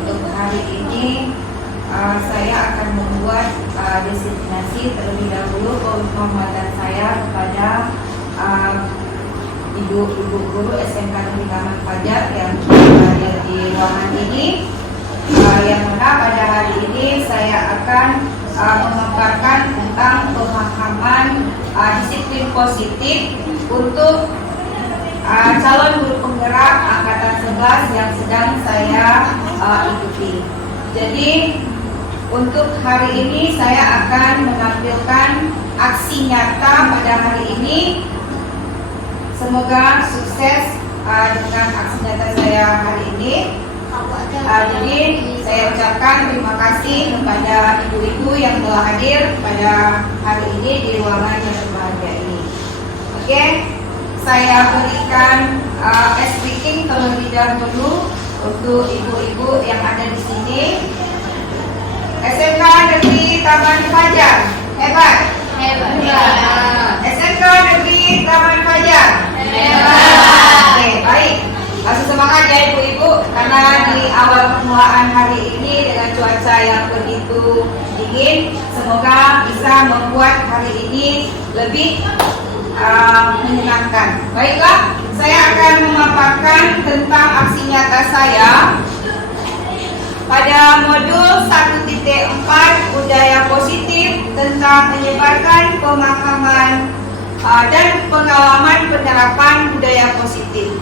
Untuk hari ini saya akan membuat destinasi terlebih dahulu penghormatan saya kepada ibu-ibu guru SMK Negeri Taman Fajar yang hadir di ruangan ini. Yang mana pada hari ini saya akan memaparkan tentang pemahaman disiplin positif untuk calon guru penggerak angkatan 11 yang sedang saya ikuti. Jadi untuk hari ini saya akan menampilkan aksi nyata pada hari ini. Semoga sukses dengan aksi nyata saya hari ini. Jadi saya ucapkan terima kasih kepada ibu-ibu yang telah hadir pada hari ini di ruangan yang berbahagia ini. Oke, saya berikan speaking terlebih dahulu untuk ibu-ibu yang ada di sini. SMK Negeri Taman Fajar, hebat. SMK Negeri Taman Fajar, hebat. Oke, baik. Langsung semangat ya ibu-ibu, karena di awal permulaan hari ini dengan cuaca yang begitu dingin, semoga bisa membuat hari ini lebih menyenangkan. Baiklah, saya akan memaparkan tentang aksi nyata saya pada modul 1.4 budaya positif tentang menyebarkan pemahaman dan pengalaman penerapan budaya positif.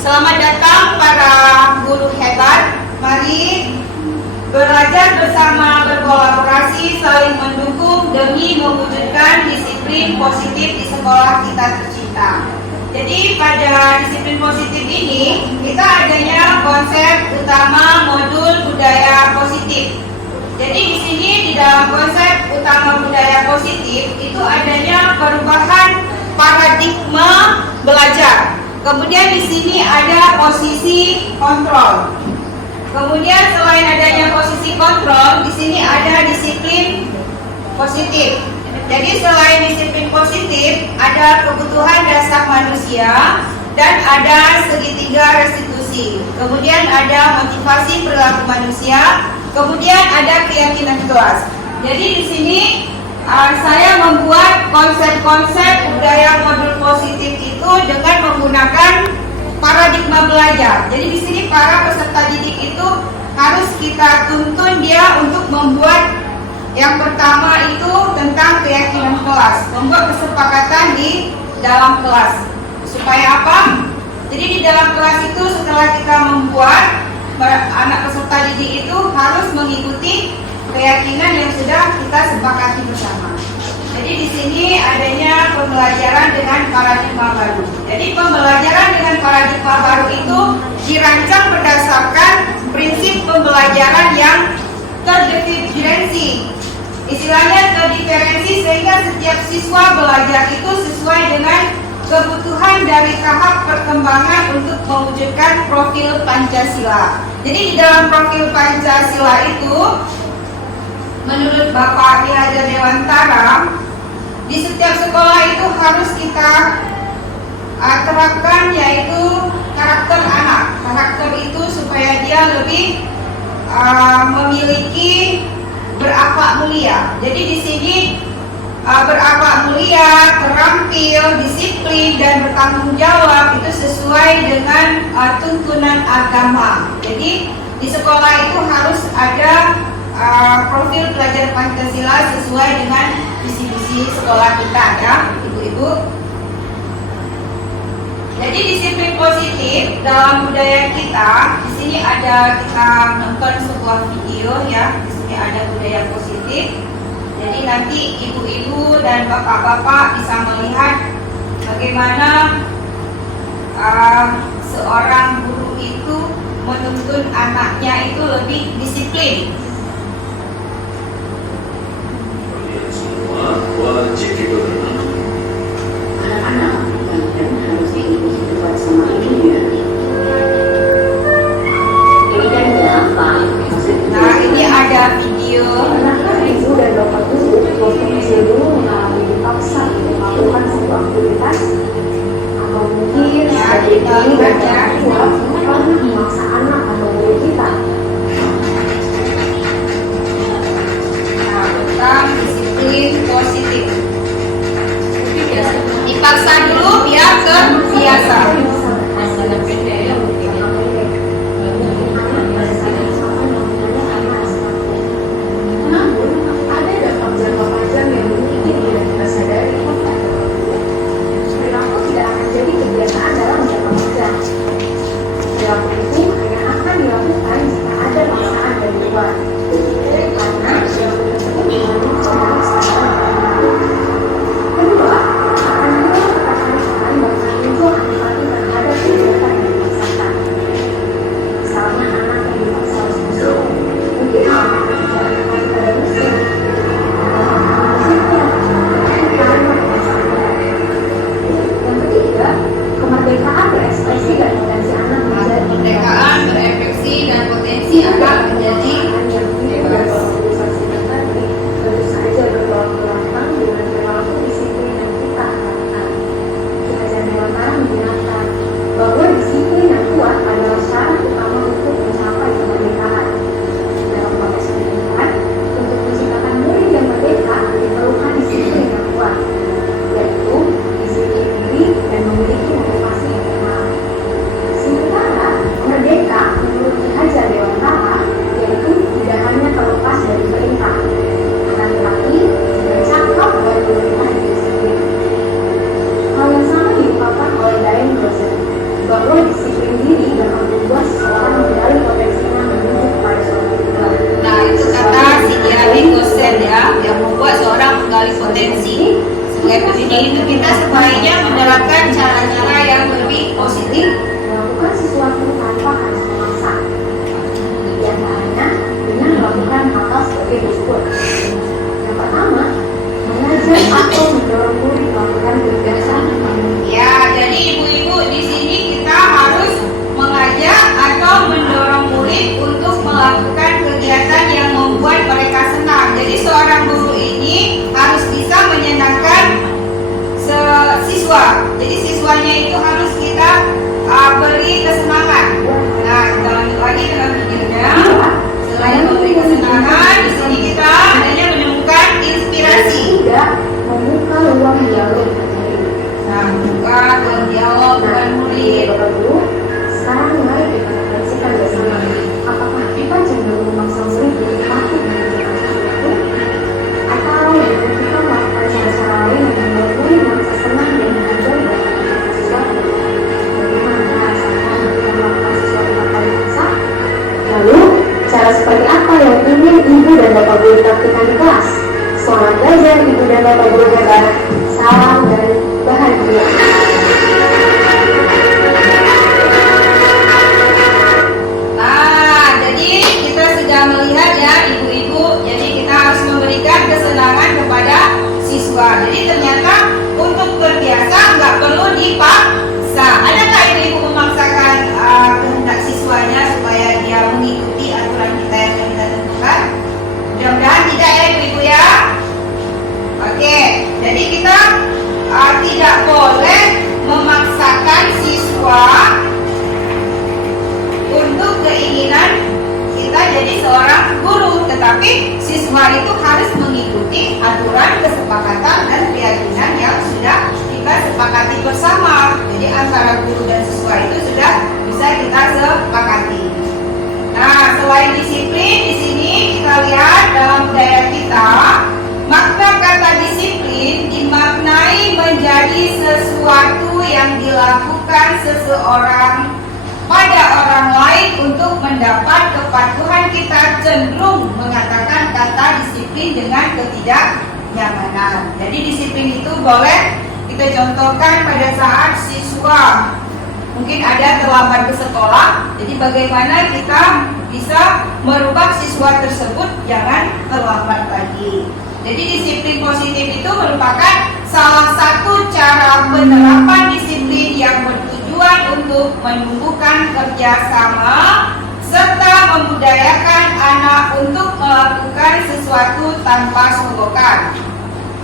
Selamat datang para guru hebat. Mari belajar bersama, berkolaborasi, saling mendukung demi mewujudkan disiplin positif di sekolah kita tercinta. Jadi pada disiplin positif ini kita adanya konsep utama modul budaya positif. Jadi di sini di dalam konsep utama budaya positif itu adanya perubahan paradigma belajar. Kemudian di sini ada posisi kontrol. Kemudian selain adanya posisi kontrol, di sini ada disiplin positif. Jadi selain disiplin positif, ada kebutuhan dasar manusia dan ada segitiga restitusi. Kemudian ada motivasi perilaku manusia. Kemudian ada keyakinan kelas. Jadi di sini saya membuat konsep-konsep budaya modul positif itu dengan menggunakan paradigma belajar. Jadi di sini para peserta didik itu harus kita tuntun dia untuk membuat yang pertama itu tentang keyakinan kelas, membuat kesepakatan di dalam kelas. Supaya apa? Jadi di dalam kelas itu setelah kita membuat, anak peserta didik itu harus mengikuti keyakinan yang sudah kita sepakati bersama. Jadi di sini adanya pembelajaran dengan paradigma baru. Jadi pembelajaran dengan paradigma baru itu dirancang berdasarkan prinsip pembelajaran yang terdiferensi. Istilahnya terdiferensi sehingga setiap siswa belajar itu sesuai dengan kebutuhan dari tahap perkembangan untuk mewujudkan profil Pancasila. Jadi di dalam profil Pancasila itu, menurut Bapak Ki Hajar Dewantara, di setiap sekolah itu harus kita terapkan yaitu karakter anak. Karakter itu supaya dia lebih memiliki berakhlak mulia. Jadi di sini berakhlak mulia, terampil, disiplin, dan bertanggung jawab itu sesuai dengan tuntunan agama. Jadi di sekolah itu harus ada profil pelajar Pancasila sesuai dengan visi-visi sekolah kita, ya, ibu-ibu. Jadi disiplin positif dalam budaya kita, di sini ada kita nonton sebuah video, ya. Di sini ada budaya positif. Jadi nanti ibu-ibu dan bapak-bapak bisa melihat bagaimana seorang guru itu menuntun anaknya itu lebih disiplin. Wajib dipegang. Anak-anak kalian harusnya ini buat sama ibunya. Ini kan gampang. Nah, ini ada video. Pernahkah ibu dan bapak guru waktu kecil dulu mengalami dipaksa untuk melakukan sebuah aktivitas? Atau mungkin sebagai guru dan orang tua pernah memaksa anak atau murid kita? Nah, tentang disiplin positif. Dipaksa dulu biar terbiasa. Namun, ada dampak jangka panjang yang mungkin tidak kita sadari. Perilaku tidak akan jadi kebiasaan dalam jangka panjang. Perilaku itu hanya akan dilakukan jika ada paksaan dari luar. Karena perilaku tersebut dilakukan dari kesadaran. Kedua, akan muncul ketakutan bahkan muncul antipati terhadap kegiatan yang dipaksakan. Misalnya anak yang dipaksa harus musuh, mungkin anak yang tidak terkait pada musuh. Yang ketiga, kemerdekaan berekspresi dan potensi anak menjadi Kemerdekaan berekspresi dan potensi anak menjadi bebas. tentu saja bertolak belakang dengan perilaku disiplin yang kita harapkan. Ki Hajar Dewantara mengingatkan bahwa disiplin yang kuat adalah syarat utama untuk mencapai kemerdekaan. Dalam konteks pendidikan, untuk menciptakan murid yang merdeka diperlukan disiplin yang kuat, yaitu disiplin diri dan memiliki motivasi internal. Sementara merdeka menurut Ki Hajar Dewantara yaitu tidak hanya terlepas dari perintah, akan tetapi juga cakap dan pemerintahan itu sendiri. Hal yang sama diungkapkan oleh Diane Rosen bahwa disiplin diri dapat membuat seseorang menggali potensinya menuju kepada suatu tujuan. Nah, itu kata si Diane Rosen, ya, yang membuat seorang menggali potensi. Sebagai pendidik itu kita sebaiknya menerapkan cara-cara yang lebih positif. Melakukan sesuatu tanpa harus memaksa. Di antaranya dengan melakukan hal sebagai berikut. Yang pertama, mengajar atau mendorong murid melakukan kegiatan. Ya, jadi ibu-ibu di sini kita harus mengajak atau mendorong murid untuk melakukan kegiatan yang membuat mereka senang. Jadi seorang guru ini harus bisa menyenangkan siswa. Jadi siswanya itu harus kita beri kesenangan. Nah, kita lanjut lagi dengan videonya. Selain memberi kesenangan, di sini kita adanya menemukan inspirasi. Ketiga, membuka ruang dialog dengan murid. Nah, buka ruang dialog dengan murid. Bapak Guru, sekarang mari kita refleksikan bersama. Apakah kita cenderung memaksa murid untuk patuh mengerjakan sesuatu, atau dengan kita melakukan cara-cara lain yang membuat murid merasa senang dan menghargai dalam aktivitas sesuatu? dan Bapak Guru hebat. Salam dan bahagia. Nah, jadi kita sudah melihat ya ibu-ibu, jadi kita harus memberikan kesenangan kepada siswa. Jadi ternyata untuk berbiasa nggak perlu dipaksa. Adakah ibu-ibu memaksakan kehendak siswanya supaya dia mengikuti aturan kita yang kita tentukan? Mudah-mudahan tidak ya ibu-ibu ya. Oke, jadi kita tidak boleh memaksakan siswa untuk keinginan kita jadi seorang guru, tetapi siswa itu harus mengikuti aturan, kesepakatan dan keyakinan yang sudah kita sepakati bersama. Jadi antara guru dan siswa itu sudah bisa kita sepakati. Nah, selain disiplin, di sini kita lihat dalam budaya kita, makna kata disiplin dimaknai menjadi sesuatu yang dilakukan seseorang pada orang lain untuk mendapat kepatuhan. Kita cenderung mengatakan kata disiplin dengan ketidaknyamanan. Jadi disiplin itu boleh kita contohkan pada saat siswa mungkin ada terlambat ke sekolah. Jadi bagaimana kita bisa merubah siswa tersebut jangan terlambat lagi. Jadi disiplin positif itu merupakan salah satu cara penerapan disiplin yang bertujuan untuk menumbuhkan kerjasama serta membudayakan anak untuk melakukan sesuatu tanpa sogokkan,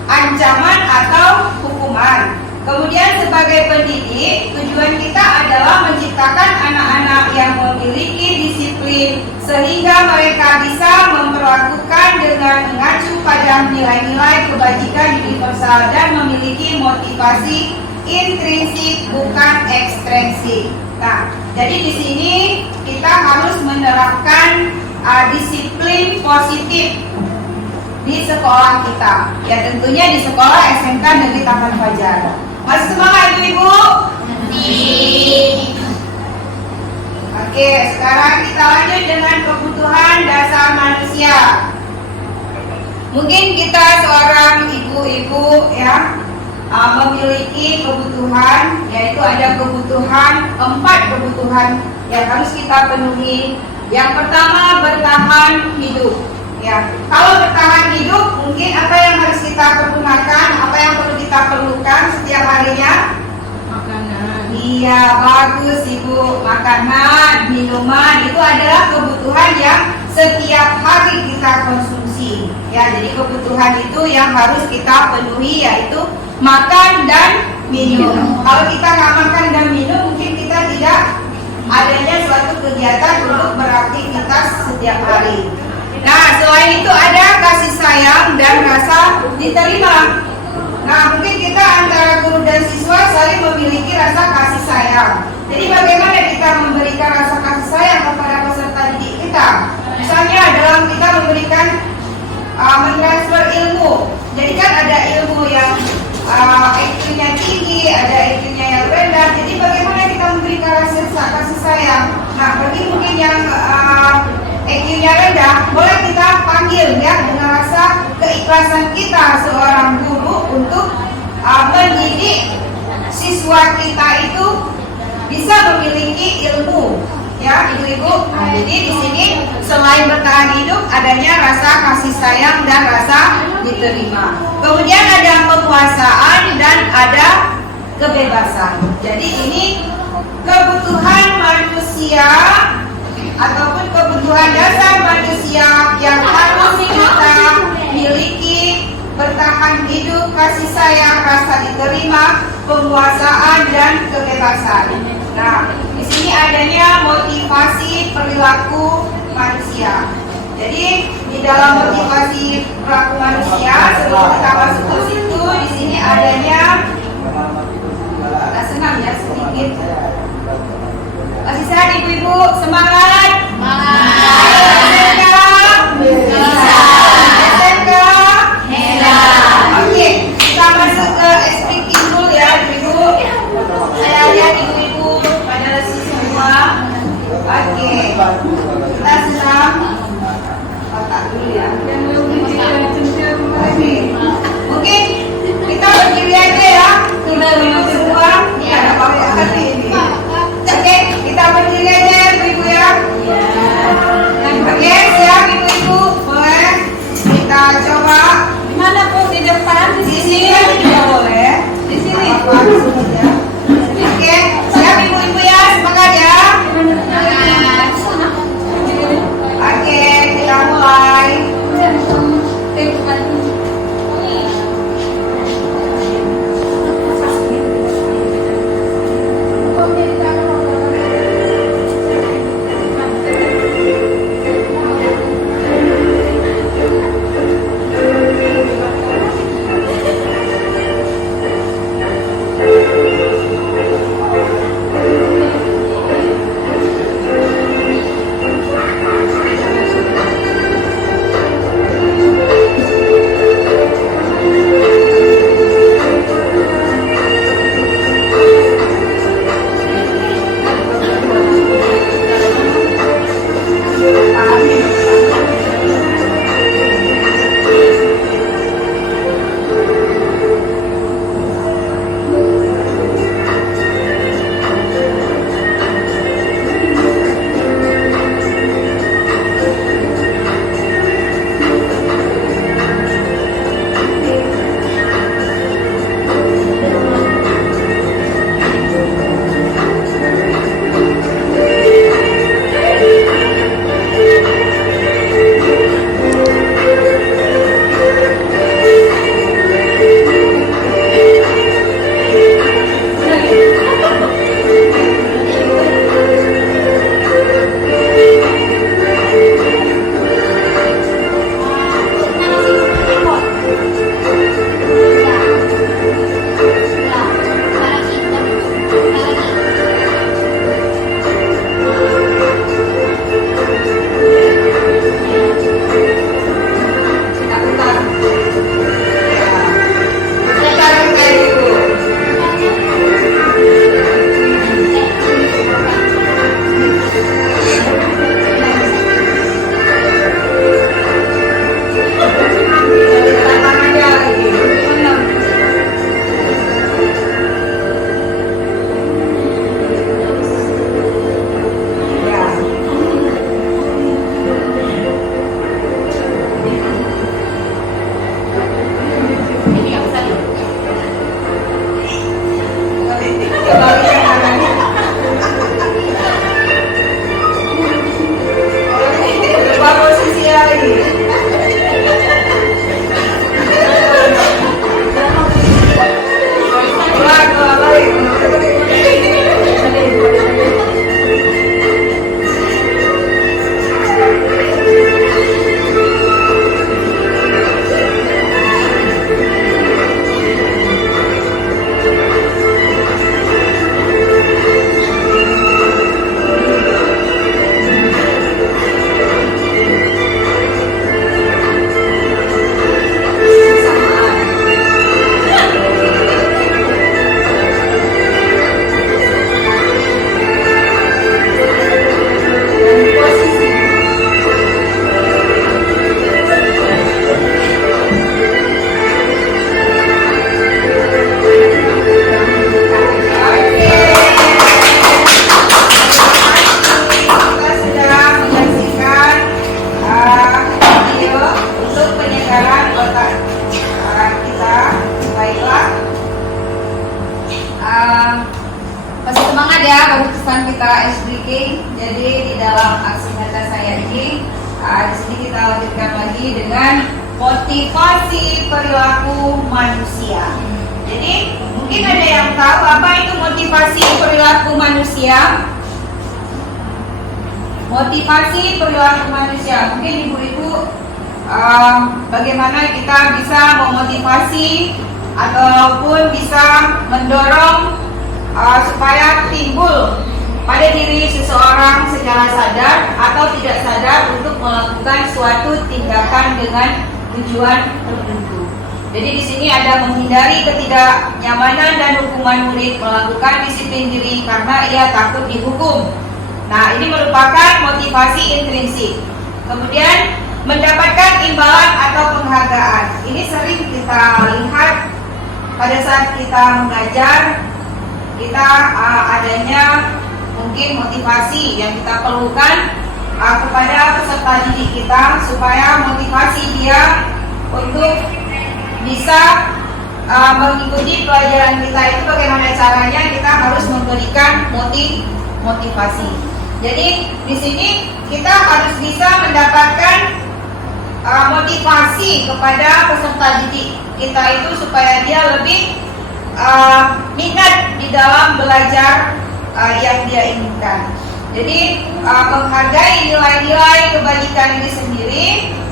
ancaman atau hukuman. Kemudian sebagai pendidik, tujuan kita adalah menciptakan anak-anak yang memiliki disiplin sehingga mereka bisa memperlakukan dengan mengacu pada nilai-nilai kebajikan universal dan memiliki motivasi intrinsik bukan ekstrinsik. Nah, jadi di sini kita harus menerapkan disiplin positif di sekolah kita. Ya tentunya di sekolah SMK Negeri Taman Fajar. Masih semangat ibu-ibu? Oke, sekarang kita lanjut dengan kebutuhan dasar manusia. Mungkin kita seorang ibu-ibu ya memiliki kebutuhan, yaitu ada kebutuhan, 4 kebutuhan yang harus kita penuhi. Yang pertama, bertahan hidup. Ya, kalau bertahan hidup, mungkin apa yang harus kita pergunakan, apa yang perlu kita perlukan setiap harinya? Makanan. Iya, bagus ibu. Makanan, minuman itu adalah kebutuhan yang setiap hari kita konsumsi. Ya, jadi kebutuhan itu yang harus kita penuhi yaitu makan dan minum. Kalau kita nggak makan dan minum, mungkin kita tidak adanya suatu kegiatan untuk beraktivitas setiap hari. Nah, selain itu ada kasih sayang dan rasa diterima. Nah, mungkin kita antara guru dan siswa saling memiliki rasa kasih sayang. Jadi bagaimana kita memberikan rasa kasih sayang kepada peserta didik kita? Misalnya dalam kita memberikan mentransfer ilmu. Jadi kan ada ilmu yang IQ-nya tinggi, ada IQ-nya yang rendah. Jadi bagaimana kita memberikan rasa kasih sayang? Nah, bagi mungkin yang IQ-nya rendah, boleh kita panggil ya dengan rasa keikhlasan kita seorang guru untuk mendidik siswa kita itu bisa memiliki ilmu ya ibu-ibu. Nah, jadi di sini selain bertahan hidup adanya rasa kasih sayang dan rasa diterima. Kemudian ada penguasaan dan ada kebebasan. Jadi ini kebutuhan manusia ataupun kebutuhan dasar manusia yang harus kita miliki: bertahan hidup, kasih sayang, rasa diterima, penguasaan dan kebebasan. Nah, di sini adanya motivasi perilaku manusia. Jadi di dalam motivasi perilaku manusia, sebelum kita masuk ke situ, di sini adanya, kita senang ya sedikit. Masih sehat ibu-ibu, semangat. SMK. Oke, kita masuk ke speaking dulu ya ibu-ibu. Saya lihat ibu-ibu pada lesu semua. Oke, kita senang otak dulu ya. Oke. Mungkin kita berdiri aja ya. Kita duduk semua. Tidak ada apa-apa ini. Oke, kita berdiri aja ya ibu ya. Oke, siap ibu-ibu. Boleh kita coba. Di mana Bu? Di depan? Di sini juga boleh. Di sini. Oke, siap ibu-ibu ya. Semangat ya. Oke, kita mulai. Masih semangat ya keputusan kita SDK. Jadi di dalam aksi nyata saya ini, di sini kita lanjutkan lagi dengan motivasi perilaku manusia. Jadi mungkin ada yang tahu apa itu motivasi perilaku manusia? Motivasi perilaku manusia. Mungkin ibu-ibu bagaimana kita bisa memotivasi ataupun bisa mendorong supaya timbul pada diri seseorang secara sadar atau tidak sadar untuk melakukan suatu tindakan dengan tujuan tertentu. Jadi di sini ada menghindari ketidaknyamanan dan hukuman murid, melakukan disiplin diri karena ia takut dihukum. Nah, ini merupakan motivasi intrinsik. Kemudian mendapatkan imbalan atau penghargaan. Ini sering kita lihat pada saat kita mengajar, kita adanya mungkin motivasi yang kita perlukan kepada peserta didik kita supaya motivasi dia untuk bisa mengikuti pelajaran kita itu bagaimana caranya. Kita harus memberikan motivasi. Jadi di sini kita harus bisa mendapatkan motivasi kepada peserta didik kita itu supaya dia lebih minat di dalam belajar yang dia inginkan. Jadi menghargai nilai-nilai kebajikan ini sendiri.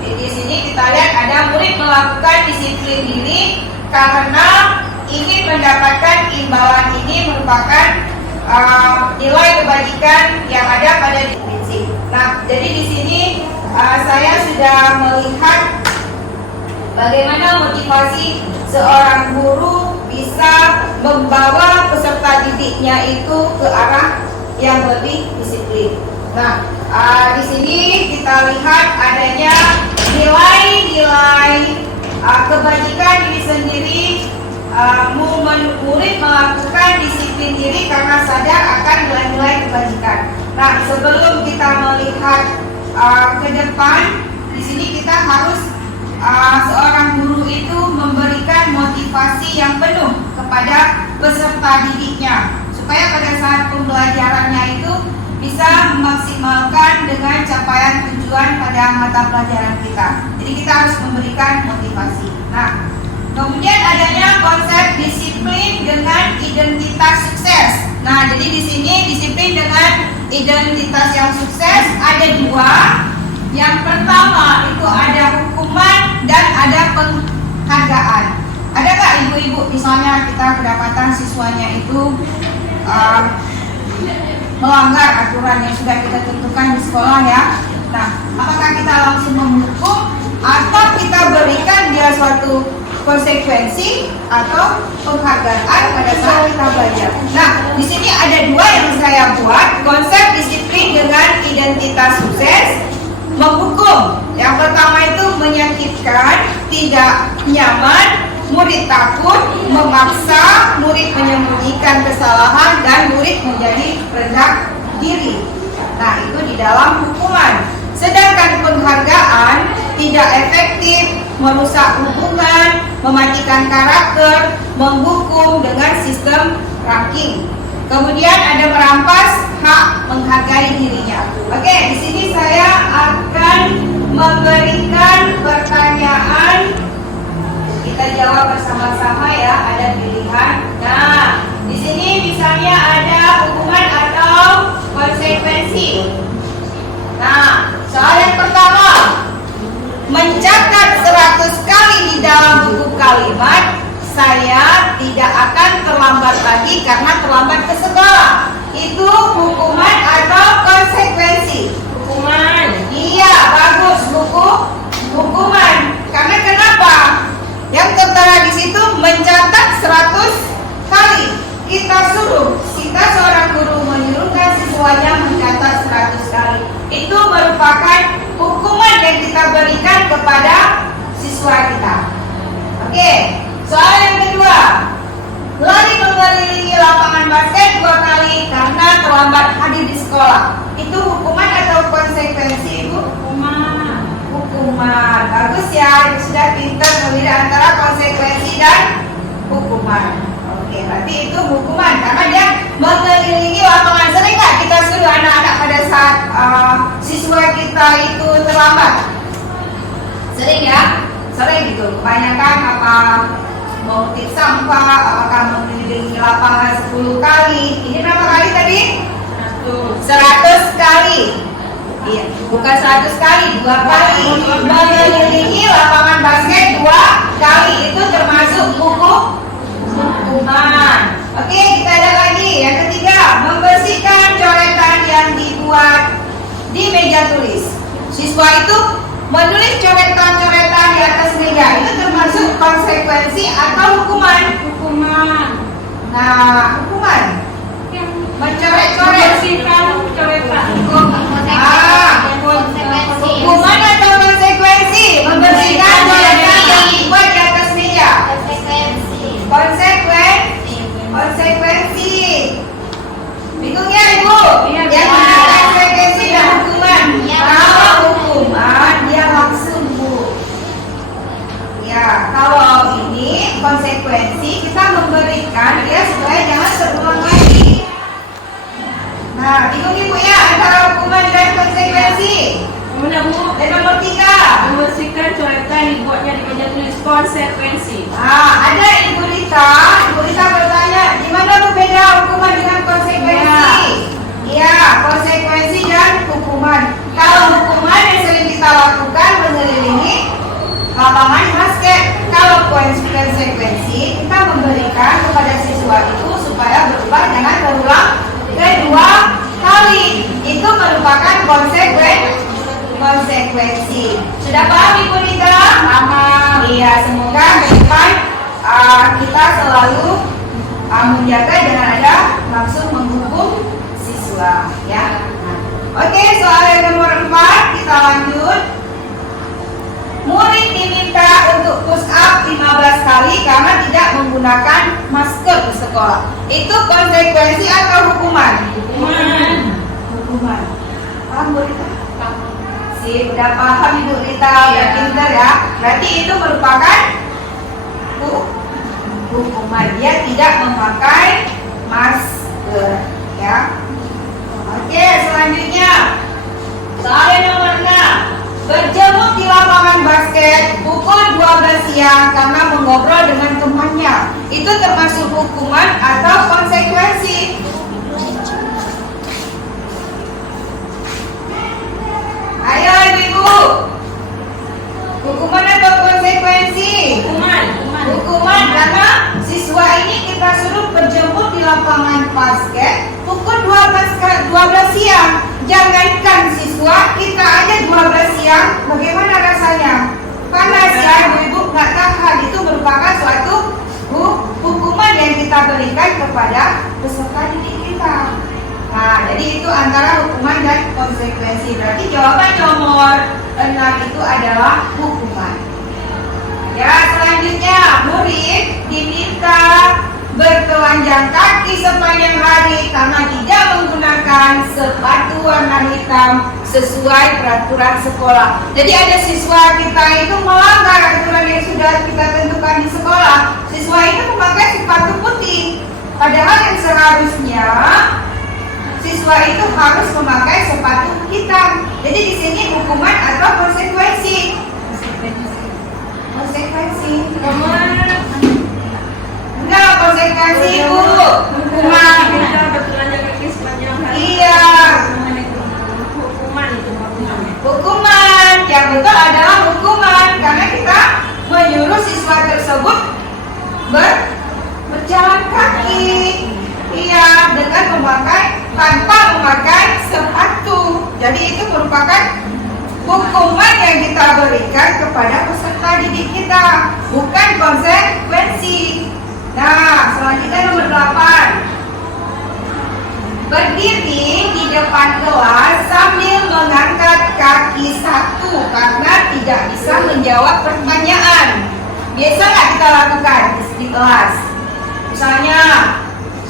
Di sini kita lihat ada murid melakukan disiplin diri karena ingin mendapatkan imbalan. Ini merupakan nilai kebajikan yang ada pada diri. Nah, jadi di sini saya sudah melihat bagaimana motivasi seorang guru bisa membawa peserta didiknya itu ke arah yang lebih disiplin. Nah, di sini kita lihat adanya nilai-nilai kebajikan ini sendiri. Murid melakukan disiplin diri karena sadar akan nilai-nilai kebajikan. Nah, sebelum kita melihat ke depan, di sini kita harus seorang guru itu memberikan motivasi yang penuh kepada peserta didiknya supaya pada saat pembelajarannya itu bisa memaksimalkan dengan capaian tujuan pada mata pelajaran kita. Jadi kita harus memberikan motivasi. Nah, kemudian adanya konsep disiplin dengan identitas sukses. Nah, jadi di sini disiplin dengan identitas yang sukses ada dua. Yang pertama itu ada hukuman dan ada penghargaan. Ada nggak ibu-ibu misalnya kita kedapatan siswanya itu melanggar aturan yang sudah kita tentukan di sekolah ya. Nah, apakah kita langsung menghukum atau kita berikan dia suatu konsekuensi atau penghargaan pada saat kita belajar? Nah, di sini ada dua yang saya buat, konsep disiplin dengan identitas sukses, menghukum. Yang pertama itu menyakitkan, tidak nyaman, murid takut, memaksa, murid menyembunyikan kesalahan, dan murid menjadi rendah diri. Nah, itu di dalam hukuman. Sedangkan penghargaan tidak efektif, merusak hubungan, mematikan karakter, menghukum dengan sistem ranking. Kemudian ada merampas hak menghargai dirinya. Oke, di sini saya akan memberikan pertanyaan. Kita jawab bersama-sama ya, ada pilihan. Nah, di sini misalnya ada hukuman atau konsekuensi. Nah, soal yang pertama, mencatat 100 kali di dalam buku kalimat, saya tidak akan terlambat lagi karena terlambat ke sekolah. Itu hukuman atau konsekuensi? Hukuman. Iya, bagus, hukuman. Karena kenapa? Yang tertera di situ mencatat 100 kali. Kita seorang guru menyuruhkan siswanya mencatat 100 kali. Itu merupakan hukuman yang kita berikan kepada siswa kita. Oke, soal yang kedua, lari mengelilingi lapangan basket 2 kali karena terlambat hadir di sekolah. Itu hukuman atau konsekuensi, Ibu? Hukuman. Bagus ya, sudah pintar memilih antara konsekuensi dan hukuman. Oke, berarti itu hukuman karena dia mengelilingi lapangan. Sering nggak kita suruh anak-anak pada saat siswa kita itu terlambat? Sering ya? Sering gitu. Kebanyakan apa mengutip sampah, apakah mengelilingi lapangan 10 kali. Ini berapa kali tadi? 100 kali. Iya, bukan 100 kali, 2 kali. Mengelilingi lapangan basket 2 kali. Itu termasuk hukuman. Oke, kita ada lagi. Yang ketiga, membersihkan coretan yang dibuat di meja tulis. Siswa itu menulis coretan-coretan di atas meja. Itu termasuk konsekuensi atau hukuman? Nah, hukuman. Mencoret-coret. Bersihkan coretan. Hukuman atau konsekuensi? itu merupakan konsekuensi. Sudah paham Ibu Rita? Paham. Iya, semoga ke depan kita selalu menjaga jangan ada langsung menghukum siswa, ya. Oke, soal yang nomor 4 kita lanjut. Murid diminta untuk push up 15 kali karena tidak menggunakan masker di sekolah. Itu konsekuensi atau hukuman? Hukuman. Paham Bu Rita? Sip, udah paham Ibu Rita, udah pintar ya. Berarti itu merupakan hukuman. Dia tidak memakai masker, ya. Oke, selanjutnya soal yang nomor 6. Berjemur di lapangan basket pukul 12 siang karena mengobrol dengan temannya. Itu termasuk hukuman atau konsekuensi? Ayo Ibu. Hukuman atau konsekuensi? Hukuman karena siswa ini kita suruh berjemur di lapangan basket pukul 12 siang. Jangankan siswa, kita aja 12 siang, bagaimana rasanya? Panas ya, Ibu-ibu nggak tahan. Itu merupakan suatu hukuman yang kita berikan kepada peserta didik kita. Nah, jadi itu antara hukuman dan konsekuensi. Berarti jawaban nomor 6 itu adalah hukuman. Ya, selanjutnya murid diminta bertelanjang kaki sepanjang hari karena tidak menggunakan sepatu warna hitam sesuai peraturan sekolah. Jadi ada siswa kita itu melanggar aturan yang sudah kita tentukan di sekolah. Siswa itu memakai sepatu putih, padahal yang seharusnya siswa itu harus memakai sepatu hitam. Jadi di sini hukuman atau konsekuensi? Konsekuensi. Enggak, konsekuensi Ibu. Hukuman. Iya. Hukuman. Yang betul adalah hukuman karena kita menyuruh siswa tersebut berjalan kaki. Iya, dengan tanpa memakai sepatu. Jadi itu merupakan hukuman yang kita berikan kepada peserta didik kita, bukan konsekuensi. Nah, selanjutnya nomor 8. Berdiri di depan kelas sambil mengangkat kaki satu karena tidak bisa menjawab pertanyaan. Biasa nggak kita lakukan di kelas? Misalnya,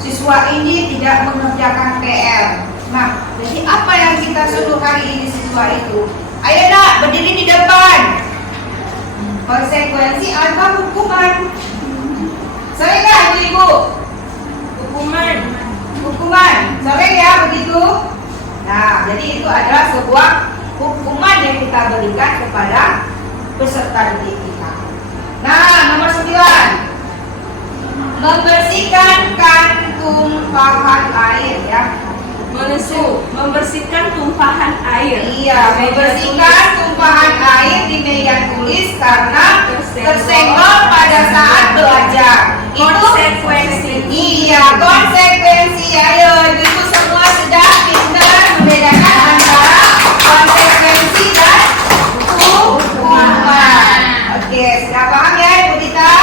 siswa ini tidak mengerjakan PR. Nah, jadi apa yang kita suruh hari ini siswa itu? Ayo nak, berdiri di depan. Konsekuensi atau hukuman? Sering nggak Ibu? Hukuman. Sering ya begitu? Nah, jadi itu adalah sebuah hukuman yang kita berikan kepada peserta didik kita. Nah, nomor 9. Membersihkan tumpahan air ya. Membersihkan tumpahan air. Iya, membersihkan tumpahan air di meja tulis karena tersenggol pada saat belajar. Konsekuensi. Iya, konsekuensi. Ayo, Ibu semua sudah pintar membedakan antara konsekuensi dan hukuman. Oke, sudah paham ya Ibu Tita?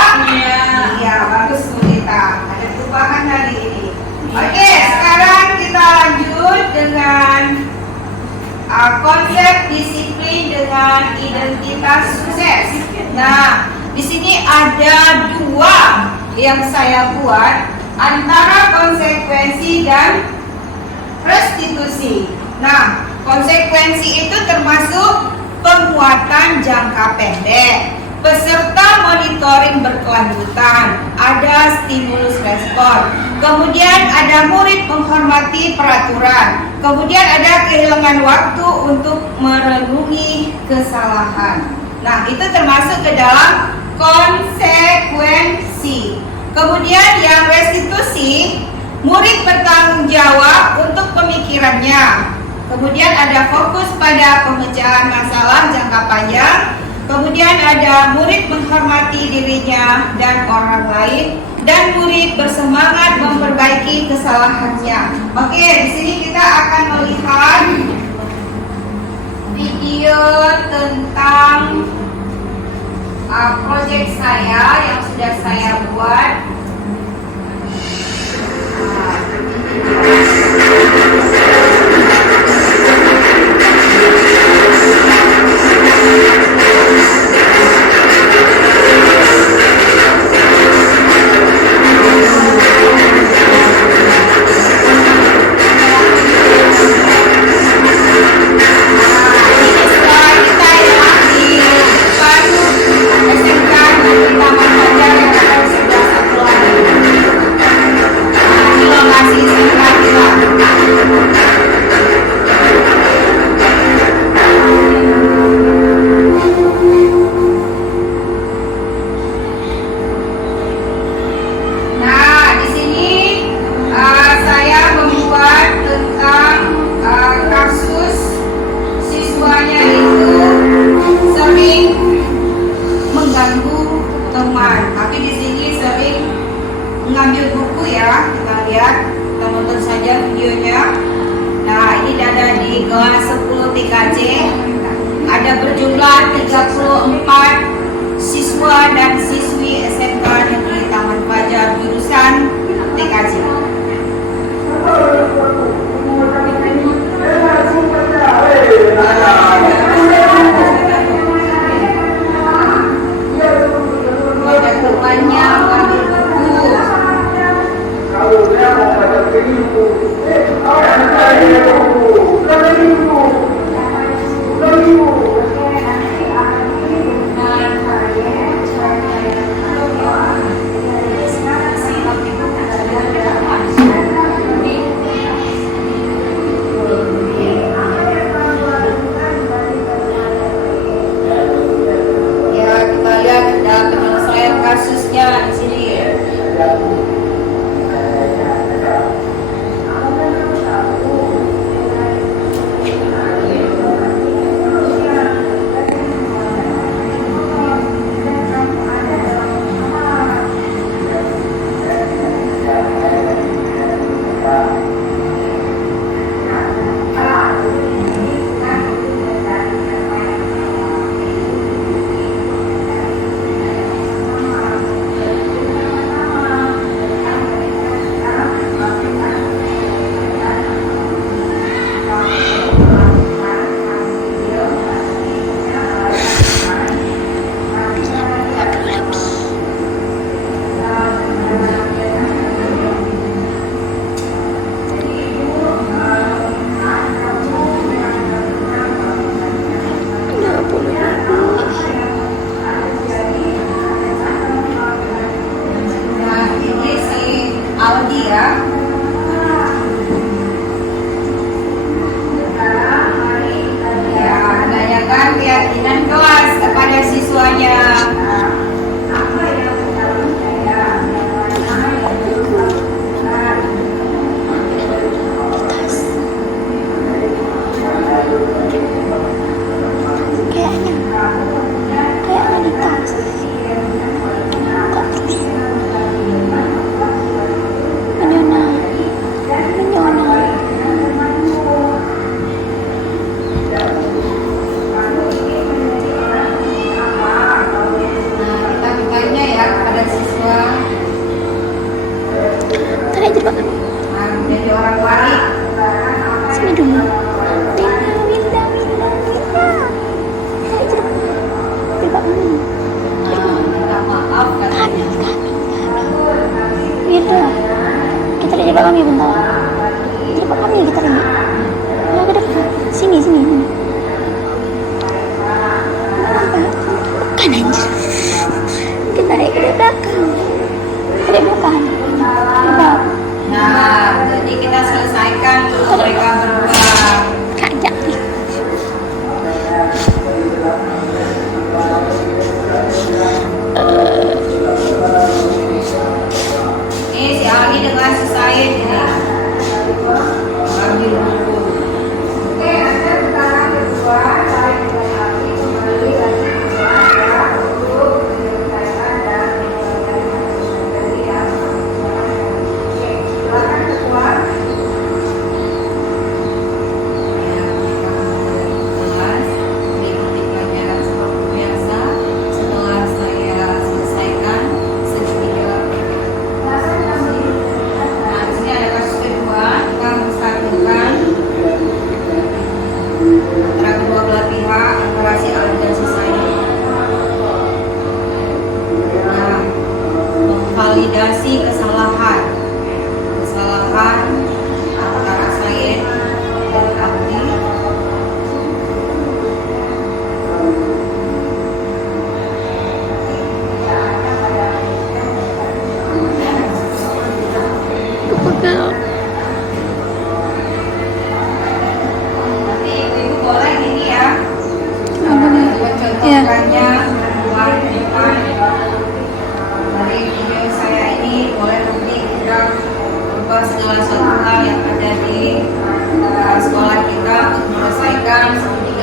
Iya, bagus Bu Tita. Ada perubahan hari ini. Oke, sekarang kita lanjut dengan konsep disiplin dengan identitas sukses. Nah, di sini ada 2 yang saya buat antara konsekuensi dan restitusi. Nah, konsekuensi itu termasuk penguatan jangka pendek, peserta monitoring berkelanjutan, ada stimulus respon, kemudian ada murid menghormati peraturan, kemudian ada kehilangan waktu untuk merenungi kesalahan. Nah, itu termasuk ke dalam konsekuensi. Kemudian yang restitusi, murid bertanggung jawab untuk pemikirannya. Kemudian ada fokus pada pemecahan masalah jangka panjang. Kemudian ada murid menghormati dirinya dan orang lain. dan murid bersemangat memperbaiki kesalahannya. Oke, di sini kita akan melihat video tentang proyek saya yang sudah saya buat. Mengambil buku ya, kita lihat, kita nonton saja videonya. Nah, ini ada di kelas 10 TKJ, ada berjumlah 34 siswa dan siswi SMK Negeri Taman Fajar jurusan TKJ. Ada temannya mengambil buku.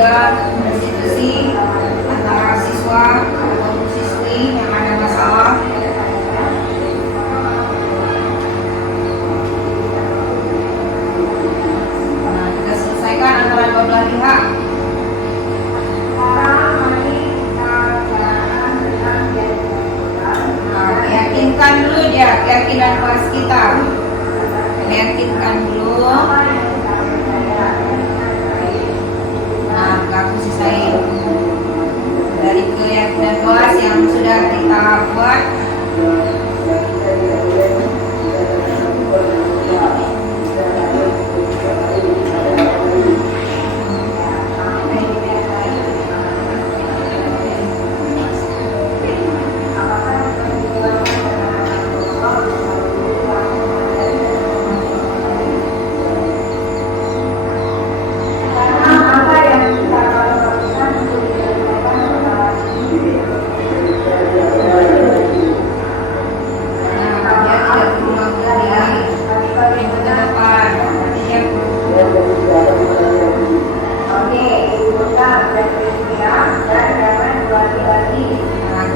juga restitusi antara siswa atau siswi yang ada masalah. Nah, kita selesaikan antara dua belah pihak. Nah, yakinkan dulu dia keyakinan kelas kita. Meyakinkan dulu. Nah, aku sisain dari keyakinan kelas yang sudah kita buat.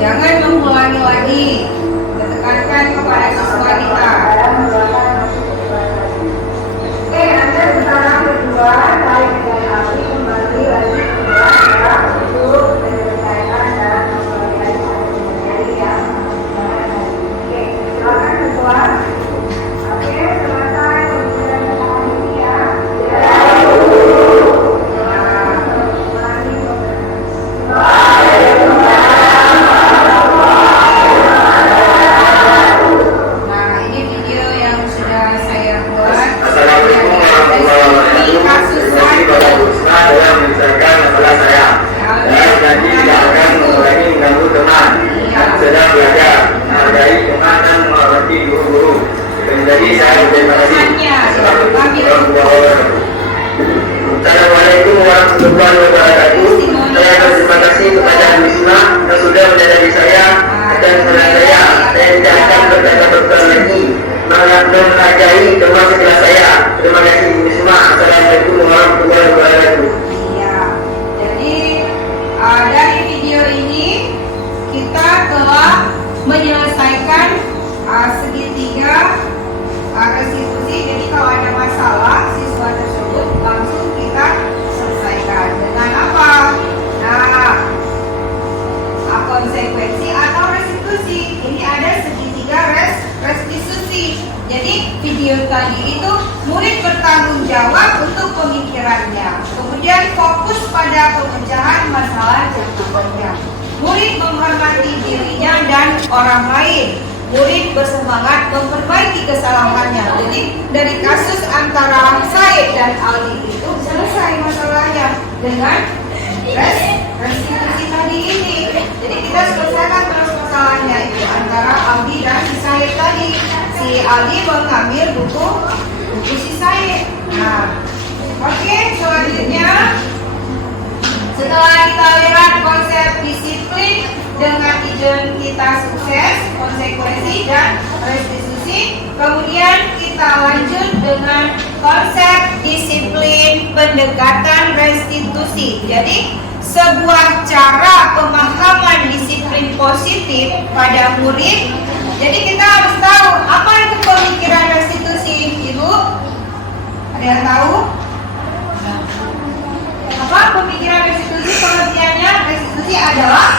Jangan mengulangi lagi. Kita tekankan kepada siswa kita. Oke, Anda sekarang berdua saling mengenali kembali lagi kedua untuk menyelesaikan dan memperbaiki ya. Oke, silakan ketua. Oke, selesai pembelajaran ini ya. Nah, ini video yang sudah saya buat. Assalamualaikum warahmatullahi wabarakatuh. Terima kasih Usma dalam membicarakan masalah saya. Saya janji tidak akan mengulangi mengganggu teman yang sedang belajar, menghargai teman dan menghormati guru-guru. Jadi saya berterima kasih. Assalamualaikum warahmatullahi wabarakatuh. Assalamualaikum warahmatullahi wabarakatuh. Saya berterima kasih kepada Usma yang sudah menyadari saya dan salah saya. Saya tidak akan berkata-kata lagi menghargai teman sekelas saya. Terima kasih Bu Risma. Assalamualaikum warahmatullahi wabarakatuh. Iya. Jadi dari video ini kita telah menyelesaikan segitiga restitusi. Jadi kalau ada masalah siswa tersebut langsung kita selesaikan dengan apa? Nah, konsekuensi atau restitusi. Ini ada segitiga restitusi. Jadi video tadi itu murid bertanggung jawab untuk pemikirannya. Kemudian fokus pada pemecahan masalah jangka panjang. Murid menghormati dirinya dan orang lain. Murid bersemangat memperbaiki kesalahannya. Jadi dari kasus antara Said dan Aldi itu selesai masalahnya dengan restitusi tadi ini. Jadi kita selesaikan terus masalahnya itu antara Aldi dan si Said tadi. Si Aldi mengambil buku si Said. Nah, oke, selanjutnya setelah kita lihat konsep disiplin dengan identitas sukses, konsekuensi dan restitusi, kemudian kita lanjut dengan konsep disiplin pendekatan restitusi. Jadi sebuah cara pemahaman disiplin positif pada murid. Jadi kita harus tahu apa itu pemikiran restitusi, Ibu? Ada yang tahu? Apa pemikiran restitusi? Pengertiannya restitusi adalah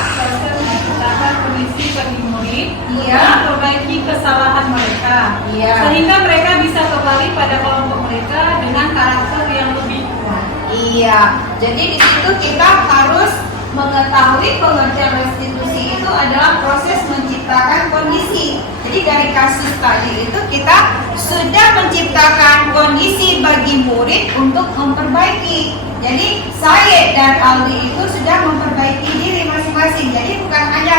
menciptakan kondisi bagi murid Iya. untuk memperbaiki kesalahan mereka, Iya. sehingga mereka bisa kembali pada kelompok mereka dengan karakter yang lebih kuat. Iya, jadi di situ kita harus mengetahui pengertian restitusi itu adalah proses menciptakan kondisi. Jadi dari kasus tadi itu kita sudah menciptakan kondisi bagi murid untuk memperbaiki. Jadi Said dan Aldi itu sudah memperbaiki diri masing-masing. Jadi bukan hanya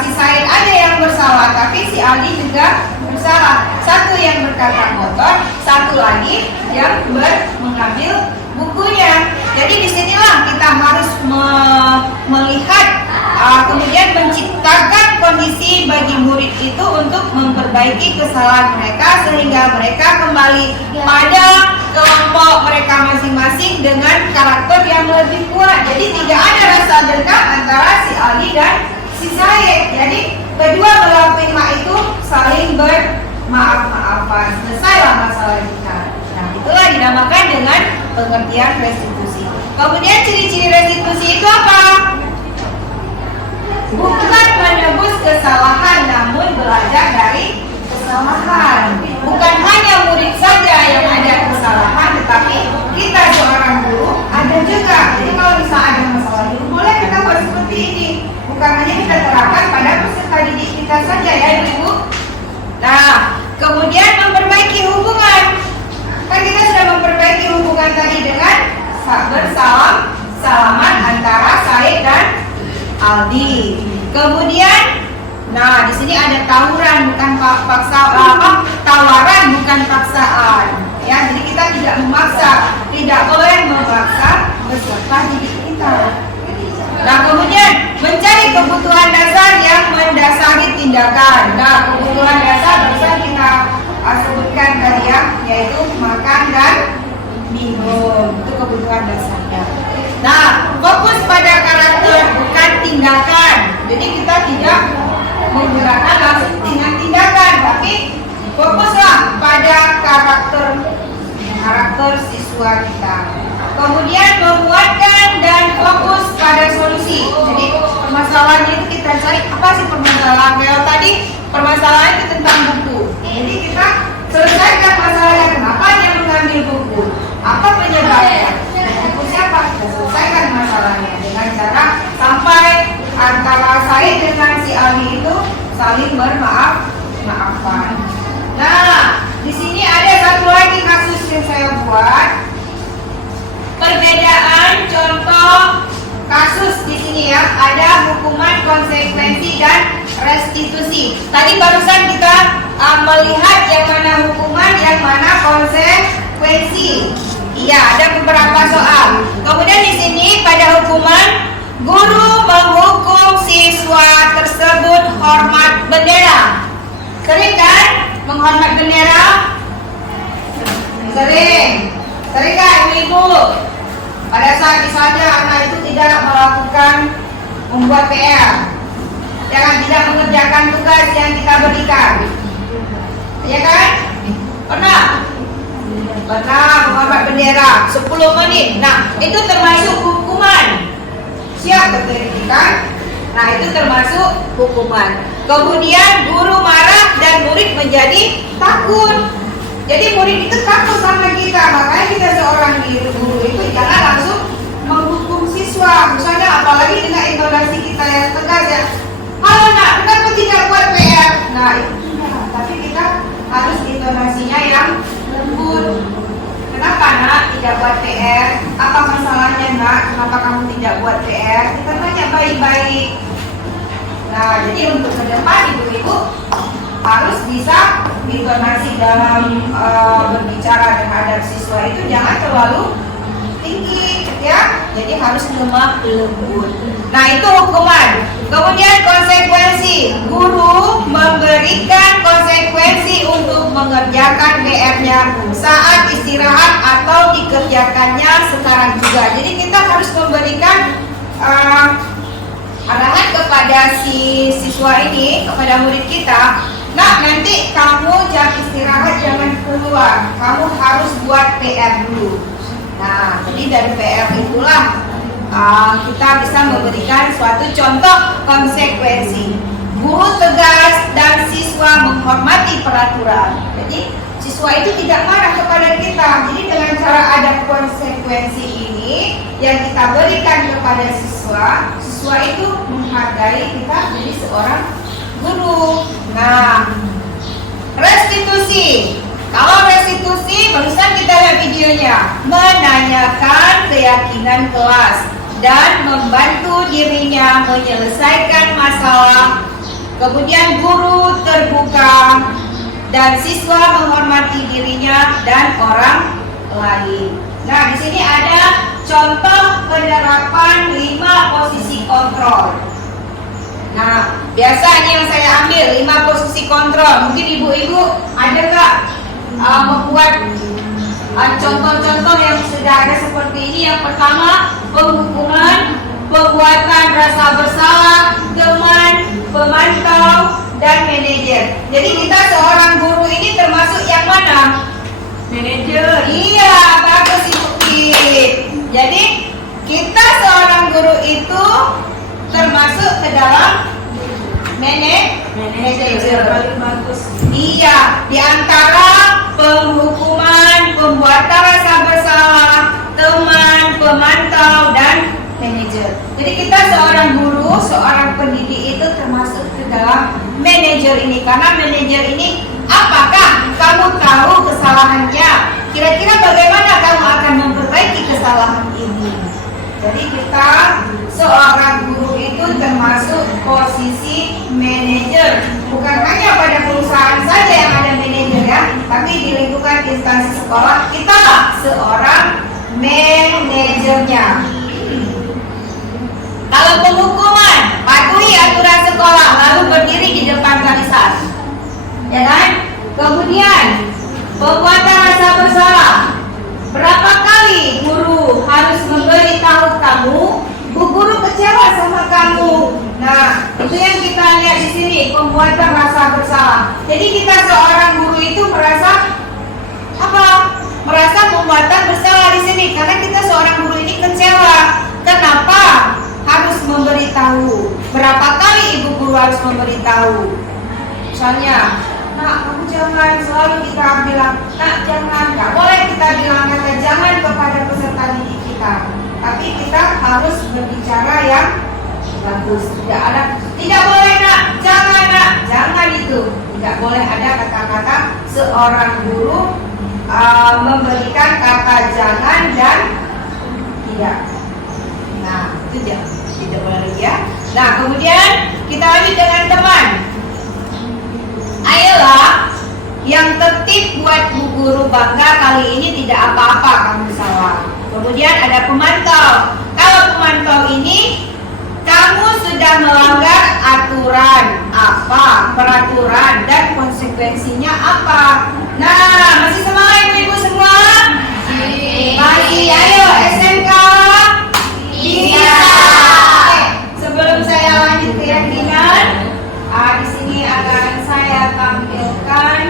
si Said aja yang bersalah, tapi si Aldi juga bersalah. Satu yang berkata kotor, satu lagi yang mengambil bukunya. Jadi disinilah kita harus melihat kemudian menciptakan kondisi bagi murid itu untuk memperbaiki kesalahan mereka sehingga mereka kembali pada kelompok mereka masing-masing dengan karakter yang lebih kuat. Jadi tidak ada rasa dendam antara si Ali dan si Said. Jadi kedua belah pihak itu saling bermaaf-maafan. Selesailah masalah kita. Nah, itulah dinamakan dengan pengertian restitusi. Kemudian ciri-ciri restitusi itu apa? Bukan menebus kesalahan, namun belajar dari kesalahan. Bukan hanya murid saja yang ada kesalahan, tetapi kita seorang guru ada juga. Jadi kalau bisa ada masalah itu, boleh kita buat seperti ini. Bukan hanya kita terapkan pada peserta didik kita saja ya Ibu. Nah, kemudian memperbaiki hubungan. Kan kita sudah memperbaiki hubungan tadi dengan salaman antara Said dan Aldi. Kemudian, nah di sini ada tawaran bukan tawaran bukan paksaan. Ya, jadi kita tidak memaksa, tidak boleh memaksa peserta didik kita. Nah, kemudian mencari kebutuhan dasar yang mendasari tindakan. Nah, kebutuhan dasar bisa kita sebutkan tadi ya, yaitu makan dan minum. Itu kebutuhan dasarnya. Nah, fokus pada karakter bukan tindakan. Jadi kita tidak menggunakan langsung dengan tindakan, tapi fokuslah pada karakter siswa kita. Kemudian menguatkan dan fokus pada solusi. Jadi permasalahannya itu kita cari apa sih permasalahan. Kayak tadi permasalahan itu tentang buku. Jadi kita selesaikan masalahnya. Kenapa dia mengambil buku? Apa penyebabnya? Buku siapa? Kita selesaikan masalahnya dengan cara sampai antara Said dengan si Ali itu saling bermaaf-maafan. Nah, di sini ada satu lagi kasus yang saya buat. Perbedaan contoh kasus di sini ya, ada hukuman, konsekuensi dan restitusi. Tadi barusan kita melihat yang mana hukuman, yang mana konsekuensi. Iya, ada beberapa soal. Kemudian di sini pada hukuman, guru menghukum siswa tersebut hormat bendera. Sering kan menghormat bendera? Sering. Sering kan ibu-ibu? Pada saat misalnya anak itu tidak melakukan membuat PR, tidak mengerjakan tugas yang kita berikan, ya kan? Pernah menghormat bendera 10 menit. Nah, itu termasuk hukuman. Siap betul-betul. Nah, itu termasuk hukuman. Kemudian guru marah dan murid menjadi takut. Jadi murid itu takut sama kita. Makanya kita seorang guru itu jangan langsung menghukum siswa. Misalnya apalagi dengan intonasi kita yang tegas ya. Halo nak, kenapa tidak buat PR? Nah, itu tidak. Tapi kita harus intonasinya yang lembut. Kenapa nak tidak buat PR? Apa masalahnya nak? Kenapa kamu tidak buat PR? Kita tanya baik-baik. Nah, jadi untuk ke depan ibu-ibu harus bisa intonasi dalam berbicara terhadap siswa itu jangan terlalu tinggi ya. Jadi harus lemah lembut. Nah, itu hukuman. Kemudian konsekuensi. Guru memberikan konsekuensi untuk mengerjakan PR-nya saat istirahat atau dikerjakannya sekarang juga. Jadi kita harus memberikan arahan kepada si siswa ini, kepada murid kita. Nah, nanti kamu jam istirahat jangan keluar. Kamu harus buat PR dulu. Nah, jadi dari PR itulah kita bisa memberikan suatu contoh konsekuensi. Guru tegas dan siswa menghormati peraturan. Jadi siswa itu tidak marah kepada kita. Jadi dengan cara ada konsekuensi ini yang kita berikan kepada siswa, siswa itu menghargai kita jadi seorang guru. Nah, restitusi. Kalau restitusi, barusan kita lihat videonya, menanyakan keyakinan kelas dan membantu dirinya menyelesaikan masalah. Kemudian guru terbuka dan siswa menghormati dirinya dan orang lain. Nah, di sini ada contoh penerapan 5 posisi kontrol. Nah, biasa ini yang saya ambil 5 posisi kontrol. Mungkin ibu-ibu ada nggak membuat Contoh-contoh yang sudah ada seperti ini. Yang pertama, penghukuman, pembuatan rasa bersalah, teman, pemantau, dan manajer. Jadi kita seorang guru ini termasuk yang mana? Manajer. Iya, bagus Ibu Kip. Jadi kita seorang guru itu termasuk ke dalam manajer. Paling bagus. Iya, di antara penghukuman, pembuatan rasa bersalah, teman, pemantau, dan manajer. Jadi kita seorang guru, seorang pendidik itu termasuk ke dalam manajer ini. Karena manajer ini, apakah kamu tahu kesalahannya? Kira-kira bagaimana kamu akan memperbaiki kesalahan ini? Jadi kita seorang guru itu termasuk posisi manajer. Bukan hanya pada perusahaan saja yang ada manajer ya, tapi di lingkungan instansi sekolah kita seorang manajernya. Kalau penghukuman, patuhi aturan sekolah lalu berdiri di depan barisan, ya kan? Kemudian pembuatan rasa bersalah. Berapa kali guru harus memberitahu kamu, bu guru kecewa sama kamu. Nah, itu yang kita lihat di sini, pembuatan rasa bersalah. Jadi kita seorang guru itu merasa apa? Merasa pembuatan bersalah di sini karena kita seorang guru ini kecewa. Kenapa harus memberitahu? Berapa kali ibu guru harus memberitahu? Misalnya, nak, kamu jangan, selalu kita bilang, nak jangan, nggak boleh kita bilang kata jangan kepada peserta didik kita. Tapi kita harus berbicara yang bagus. Tidak boleh nak, jangan itu. Tidak boleh ada kata-kata seorang guru memberikan kata jangan dan tidak. Nah, itu tidak boleh ya. Nah, kemudian kita lanjut dengan teman. Ayolah, yang tertib buat bu guru bangga kali ini tidak apa-apa kamu salah. Kemudian ada pemantau. Kalau pemantau ini kamu sudah melanggar aturan apa, peraturan dan konsekuensinya apa. Nah, masih semangat ibu-ibu semua? Masih, ayo SMK bisa. Oke, sebelum saya lanjut keyakinan, di sini akan saya tampilkan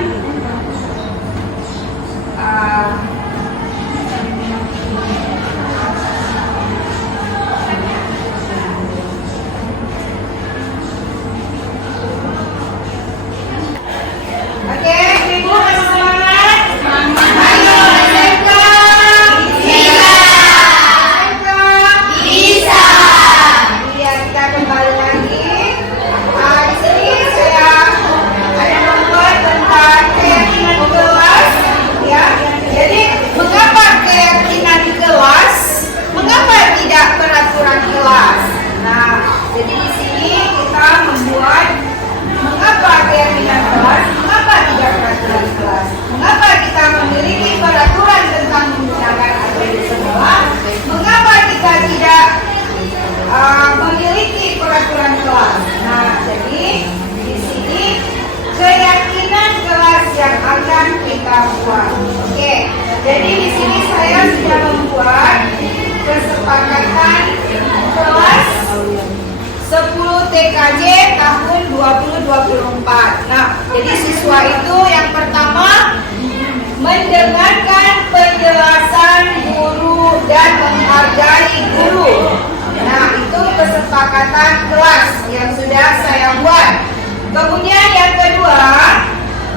oke, ibu masih semangat? Ayo SMK bisa. SMK bisa. Iya, kita kembali lagi. Di sini saya ada membuat tentang keyakinan di kelas, ya. Jadi mengapa keyakinan di kelas? Mengapa tidak peraturan kelas? Nah, jadi di sini kita membuat mengapa keyakinan kelas, mengapa tidak peraturan kelas? Mengapa kita memiliki peraturan tentang menggunakan APD sekolah? Mengapa kita tidak memiliki peraturan kelas? Nah, jadi di sini keyakinan kelas yang akan kita buat. Oke, jadi di sini saya sudah membuat kesepakatan kelas 10 TKJ tahun 2024. Nah, jadi siswa itu yang pertama mendengarkan penjelasan guru dan menghargai guru. Nah, itu kesepakatan kelas yang sudah saya buat. Kemudian yang kedua,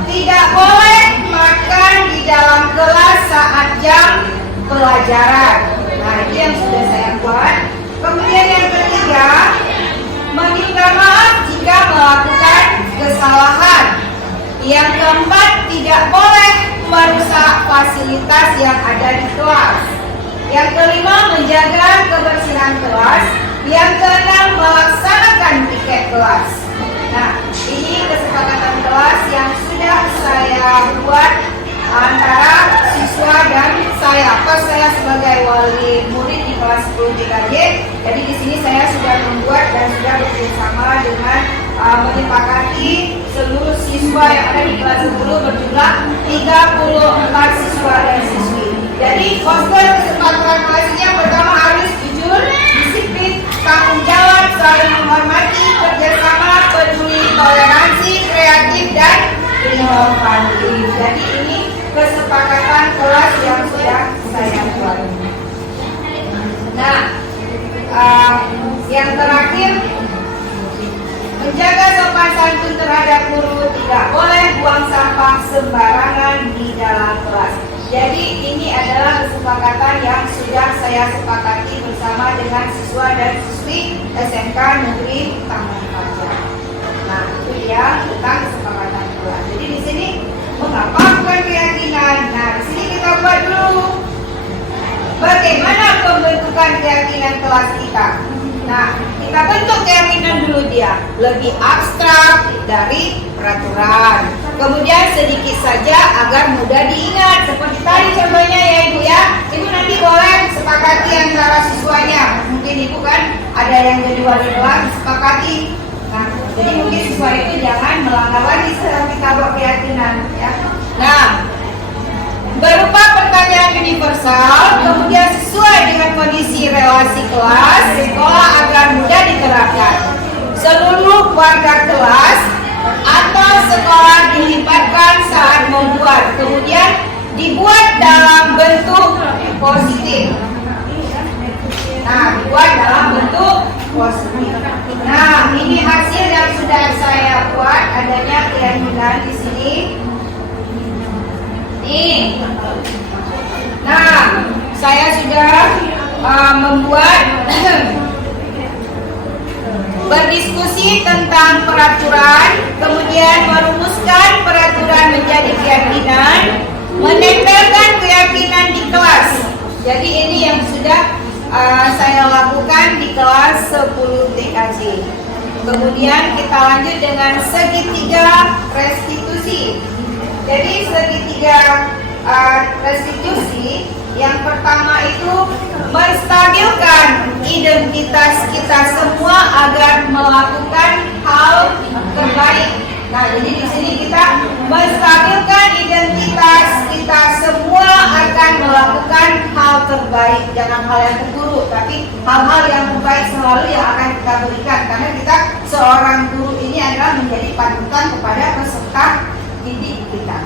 tidak boleh makan di dalam kelas saat jam pelajaran. Nah, itu yang sudah saya buat. Kemudian yang ketiga, meminta maaf jika melakukan kesalahan. Yang keempat, tidak boleh merusak fasilitas yang ada di kelas. Yang kelima, menjaga kebersihan kelas. Yang keenam, melaksanakan piket kelas. Nah, ini kesepakatan kelas yang sudah saya buat antara siswa dan saya. Pas saya sebagai wali murid di kelas 10 TKJ, jadi di sini saya sudah membuat dan sudah bekerjasama dengan menyepakati seluruh siswa yang ada di kelas 10 berjumlah 34 siswa dan siswi. Jadi poster kesepakatan kelasnya pertama harus jujur, disiplin, tanggung jawab, saling menghormati, kerjasama, peduli, toleransi, kreatif, dan inovatif. Jadi ini kesepakatan kelas yang sudah saya buat. Nah, yang terakhir, menjaga sopan santun terhadap guru, tidak boleh buang sampah sembarangan di dalam kelas. Jadi ini adalah kesepakatan yang sudah saya sepakati bersama dengan siswa dan siswi SMK Negeri Taman Fajar. Nah, itu dia tentang kesepakatan kelas. Jadi di sini mengapa bukan keyakinan? Nah, di sini kita buat dulu bagaimana pembentukan keyakinan kelas kita. Nah, kita bentuk keyakinan dulu dia lebih abstrak dari peraturan. Kemudian sedikit saja agar mudah diingat. Seperti tadi contohnya ya Ibu ya. Ibu nanti boleh sepakati antara siswanya. Mungkin Ibu kan ada yang jadwal-jadwal sepakati. Nah, jadi mungkin siswa itu jangan melanggar lagi setelah kita buat keyakinan ya. Nah, berupa pertanyaan universal, kemudian sesuai dengan kondisi relasi kelas, sekolah agar mudah diterapkan. Seluruh warga kelas atau sekolah dilibatkan saat membuat, kemudian dibuat dalam bentuk positif. Nah, dibuat dalam bentuk positif. Nah, ini hasil yang sudah saya buat, adanya keyakinan di sini. Nih. Nah, saya sudah membuat berdiskusi tentang peraturan, kemudian merumuskan peraturan menjadi keyakinan, menempelkan keyakinan di kelas. Jadi ini yang sudah saya lakukan di kelas 10 TKJ. Kemudian kita lanjut dengan segitiga restitusi. Jadi segitiga restitusi yang pertama itu menstabilkan identitas kita semua agar melakukan hal terbaik. Nah, jadi di sini kita menstabilkan identitas kita semua akan melakukan hal terbaik, jangan hal yang terburuk, tapi hal-hal yang terbaik selalu yang akan kita berikan, karena kita seorang guru ini adalah menjadi panutan kepada peserta didik kita.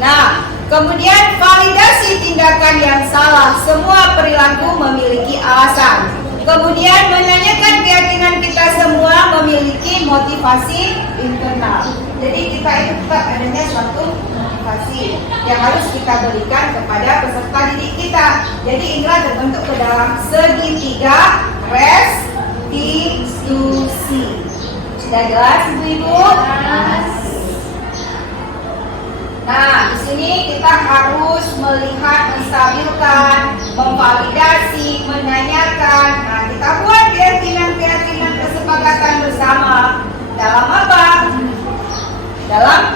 Nah, kemudian validasi tindakan yang salah, semua perilaku memiliki alasan. Kemudian menanyakan keyakinan kita semua memiliki motivasi internal. Jadi kita itu tetap adanya suatu motivasi yang harus kita berikan kepada peserta didik kita. Jadi inilah terbentuk ke dalam segitiga restitusi. Sudah jelas Ibu-ibu? Nah, di sini kita harus melihat, menstabilkan, memvalidasi, menanyakan. Nah, kita buat keyakinan-keyakinan kesepakatan bersama. Dalam apa? Dalam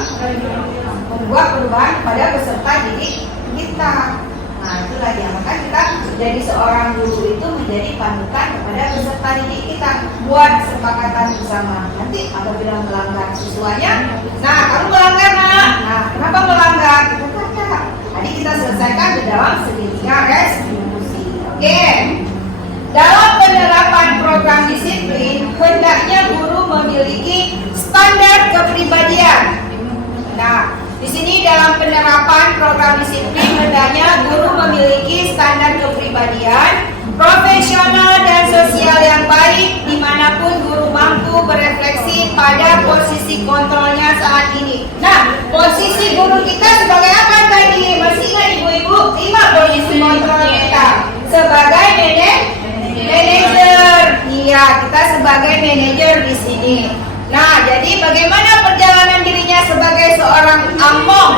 membuat perubahan pada peserta didik kita. Nah, itulah dia. Maka kita jadi seorang guru itu menjadi panutan kepada peserta didik kita. Buat kesepakatan bersama. Nanti apabila melanggar siswanya, nah kamu melanggar nak. Nah, kenapa melanggar? Kita tanya. Tadi kita selesaikan di dalam segitiga restitusi. Oke. Dalam penerapan program disiplin, hendaknya guru memiliki standar kepribadian. Nah, di sini dalam penerapan program disiplin, hendaknya guru memiliki standar kepribadian, profesional dan sosial yang baik, dimanapun guru mampu berefleksi pada posisi kontrolnya saat ini. Nah, posisi guru kita sebagai apa tadi? Masih ingat Ibu-ibu? Ingat posisi kontrol kita sebagai manajer. Iya, kita sebagai manajer di sini. Nah, jadi bagaimana perjalanan dirinya sebagai seorang among?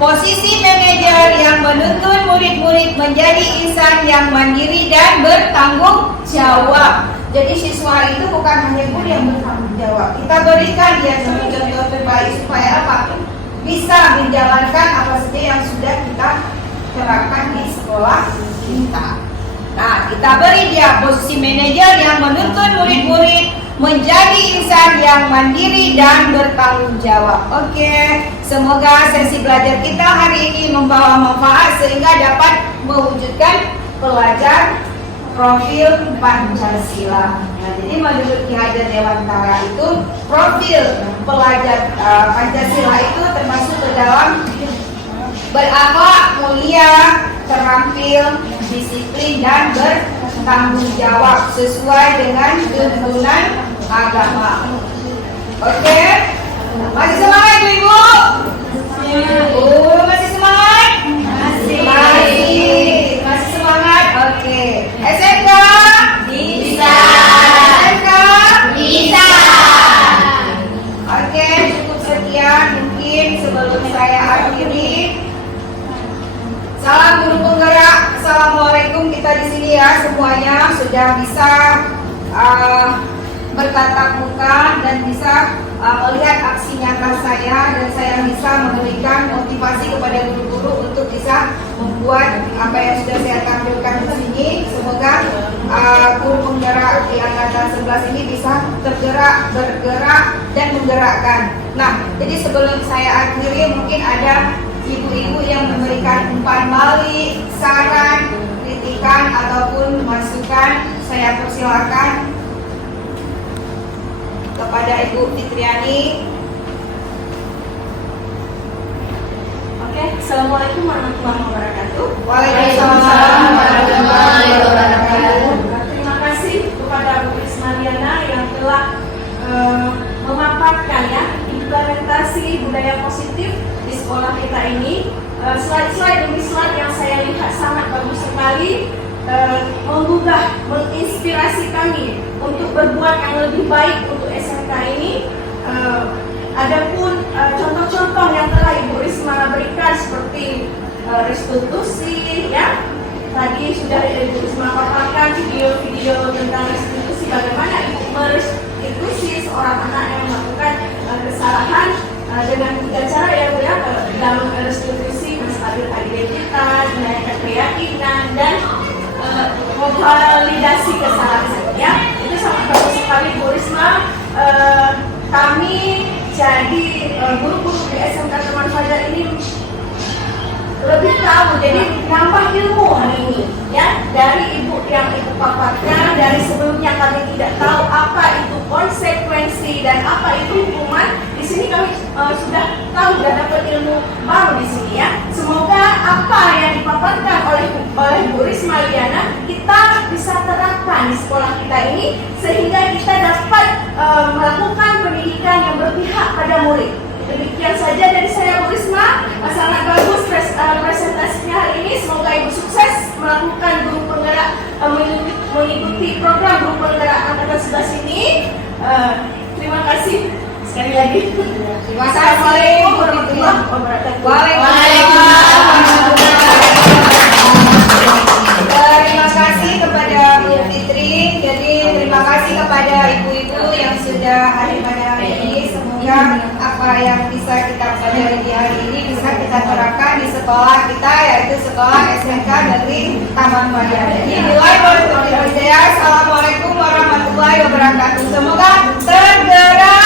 Posisi manajer yang menuntun murid-murid menjadi insan yang mandiri dan bertanggung jawab. Jadi siswa itu bukan hanya guru yang bertanggung jawab. Kita berikan dia contoh terbaik supaya apa? Bisa menjalankan apa saja yang sudah kita terapkan di sekolah kita. Nah, kita beri dia posisi manajer yang menuntun murid-murid menjadi insan yang mandiri dan bertanggung jawab. Oke, semoga sesi belajar kita hari ini membawa manfaat sehingga dapat mewujudkan pelajar profil Pancasila. Nah, jadi menurut Ki Hajar Dewantara itu profil pelajar Pancasila itu termasuk ke dalam berakhlak mulia, terampil, disiplin dan bertanggung jawab sesuai dengan tuntunan agama. Oke, masih semangat Ibu? Masih semangat? Masih semangat? Oke. SMK? Bisa. SMK? Bisa. Oke, cukup sekian mungkin sebelum saya akhiri. Salam guru penggerak. Assalamualaikum, kita di sini ya semuanya sudah bisa bertatap muka dan bisa melihat aksi nyata saya, dan saya bisa memberikan motivasi kepada guru-guru untuk bisa membuat apa yang sudah saya tampilkan di sini. Semoga guru penggerak di angkatan 11 ini bisa tergerak, bergerak dan menggerakkan. Nah, jadi sebelum saya akhiri mungkin ada ibu-ibu yang memberikan umpan balik, saran, kritikan ataupun masukan. Saya persilakan kepada Ibu Fitriani. Oke, Assalamualaikum warahmatullahi wabarakatuh. Waalaikumsalam warahmatullahi wabarakatuh. Terima kasih kepada Bu Risma Diana yang telah memaparkan ya implementasi budaya positif di sekolah kita ini. Slide-slide demi slide yang saya lihat sangat bagus sekali, menggugah, menginspirasi kami untuk berbuat yang lebih baik untuk SMK ini. Adapun contoh-contoh yang telah Ibu Risma berikan seperti restitusi, ya tadi sudah Ibu Risma paparkan video-video tentang restitusi, bagaimana Ibu merestitusi seorang anak yang melakukan kesalahan dengan 3 cara ya Bu ya, dalam restitusi menstabilkan identitas, menaikkan keyakinan dan memvalidasi kesalahan ya. Itu sangat bagus sekali Bu Risma. Kami jadi guru-guru di SMK Teman Fajar ini lebih tahu, jadi nambah ilmu hari ini ya, dari Ibu yang Ibu paparkan. Dari sebelumnya kami tidak tahu apa itu konsekuensi dan apa itu hukuman. Di sini kami sudah tahu dan dapat ilmu baru di sini ya. Semoga apa yang dipaparkan oleh Bu Risma Diana kita bisa terapkan di sekolah kita ini, sehingga kita dapat melakukan pendidikan yang berpihak pada murid. Demikian saja dari saya Bu Risma. Sangat bagus presentasinya hari ini. Semoga Ibu sukses melakukan guru penggerak, mengikuti program guru penggerak angkatan 11 ini. Terima kasih sekali lagi. Terima kasih. Assalamualaikum warahmatullahi wabarakatuh. Terima kasih kepada Bu Fitri. Jadi terima kasih kepada ibu-ibu yang sudah hadir pada hari ini. Semoga apa yang bisa kita pelajari di hari ini bisa kita terapkan di sekolah kita, yaitu sekolah SMK Negeri Taman Fajar. Jadi mulai dari Assalamualaikum warahmatullahi wabarakatuh. Semoga tergerak,